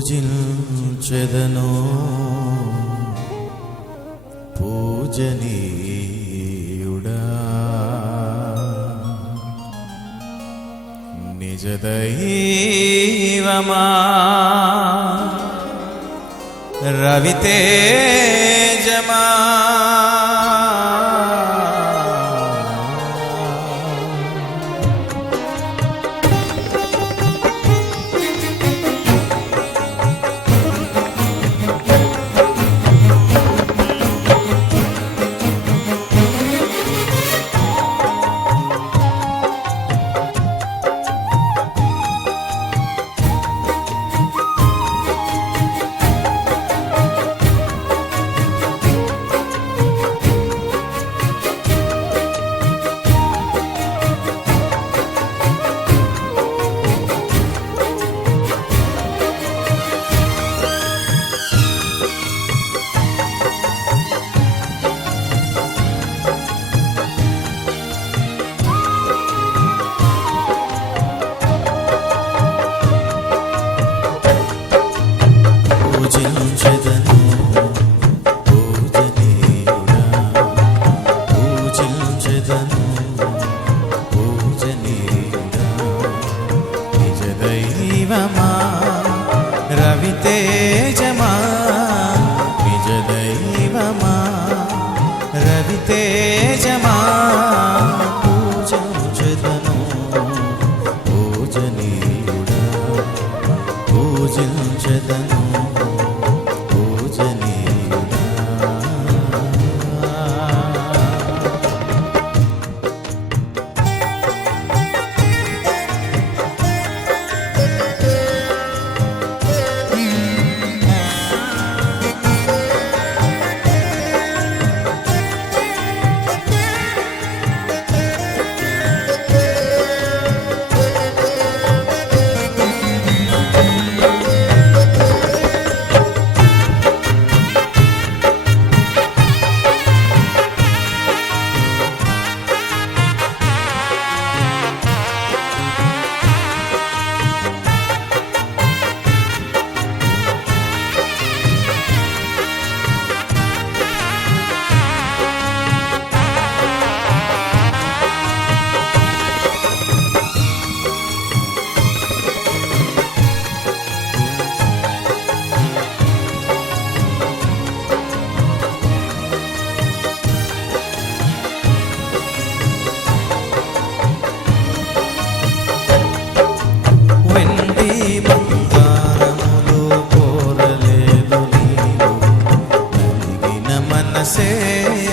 పూజించెదను పూజనీయుడా నిజ దైవమా రవితేజమా రవితేజమా నిజ దైవమా రవితేజమా పూజించెదను పూజనీయుడా పూజించెదను పూజనీయుడా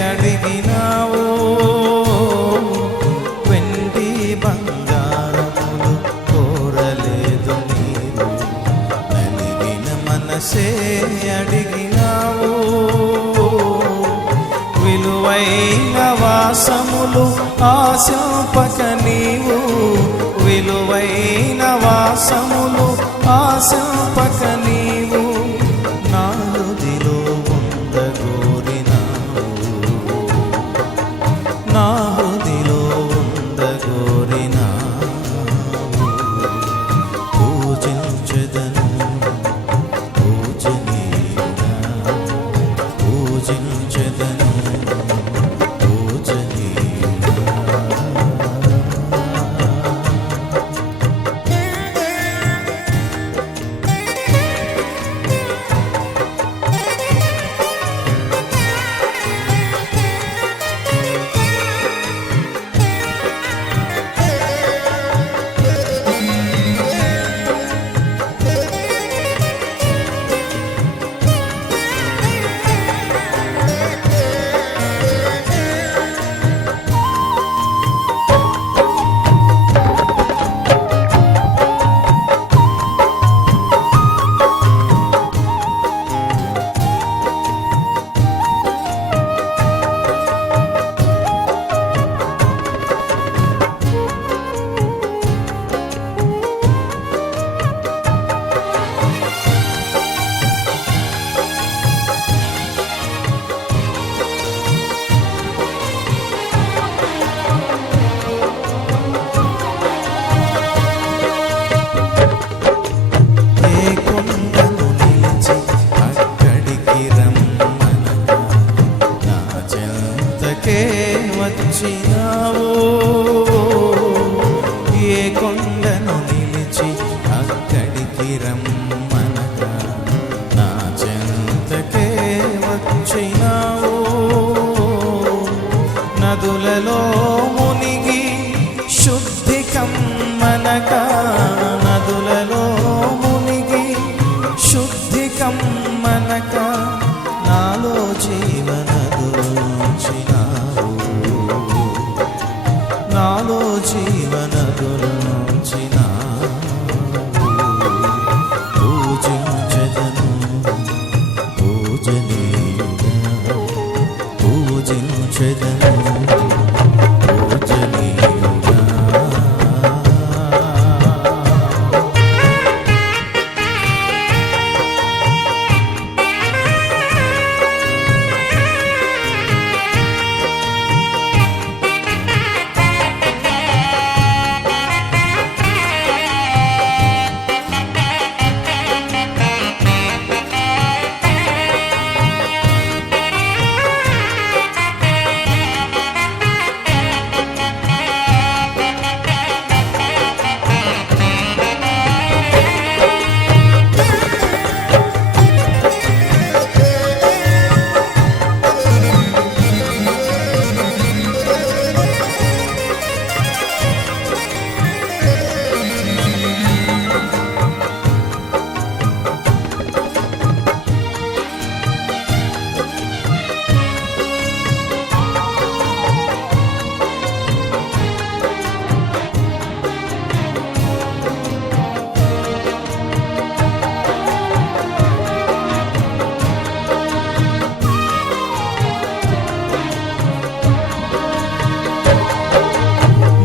అడిగినావు వెండి బంగారములు కోరలేదు నీవు నలిగిన మనసే అడిగినావు విలువైన వాసములు ఆశింపక నీవు విలువైన వాసములు ఆశింపక నీవు నాలుదిలో నా హృదిలో ఉండగోరినావు పూజించెదను పూజనీయుడా పూజించెదను పూజనీయుడా రమ్మనగా నా చెంతకే వచ్చినావు. నదులలో మునిగి శుద్ధి కమ్మనగా, నదులలో మునిగి శుద్ధి కమ్మనగా నాలో జీవనదులుంచినావు, నాలో జీవనదులుంచినావు. పూజించెదను పూజనీయుడా, పూజించెదను పూజనీయుడా.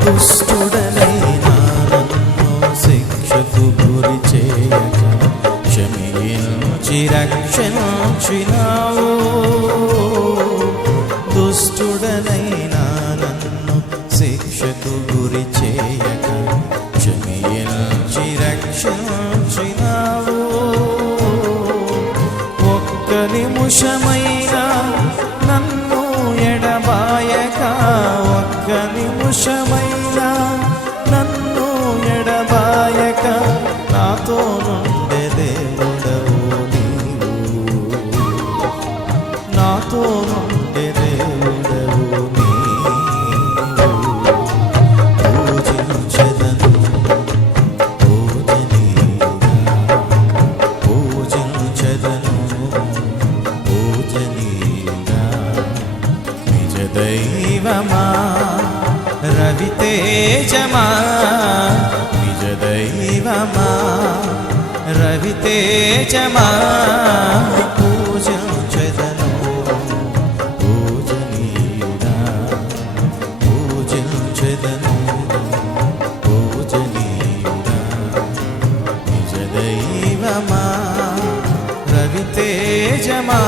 దుష్టుడనైన నన్ను శిక్షకు గురి చేయక క్షమించి రక్షించినావు. దుష్టుడనైన నన్ను శిక్షకు గురి చేయక క్షమించి రక్షించినావు. ఒక్క నిమిషమైన నన్ను ఎడబాయక, ఒక్క నిమిషమైనా నన్ను ఎడబాయక నాతో నుండే దేవుడవు నీవు, నాతో నుండే దేవుడవు నీవు. పూజించెదను పూజనీయుడా, పూజించెదను పూజనీయుడా. నిజ దైవమా రవితేజమా, నిజ దైవమా రవితేజమా. పూజించెదను పూజనీయుడా, పూజించెదను పూజనీయుడా. నిజ దైవమా రవితేజమా.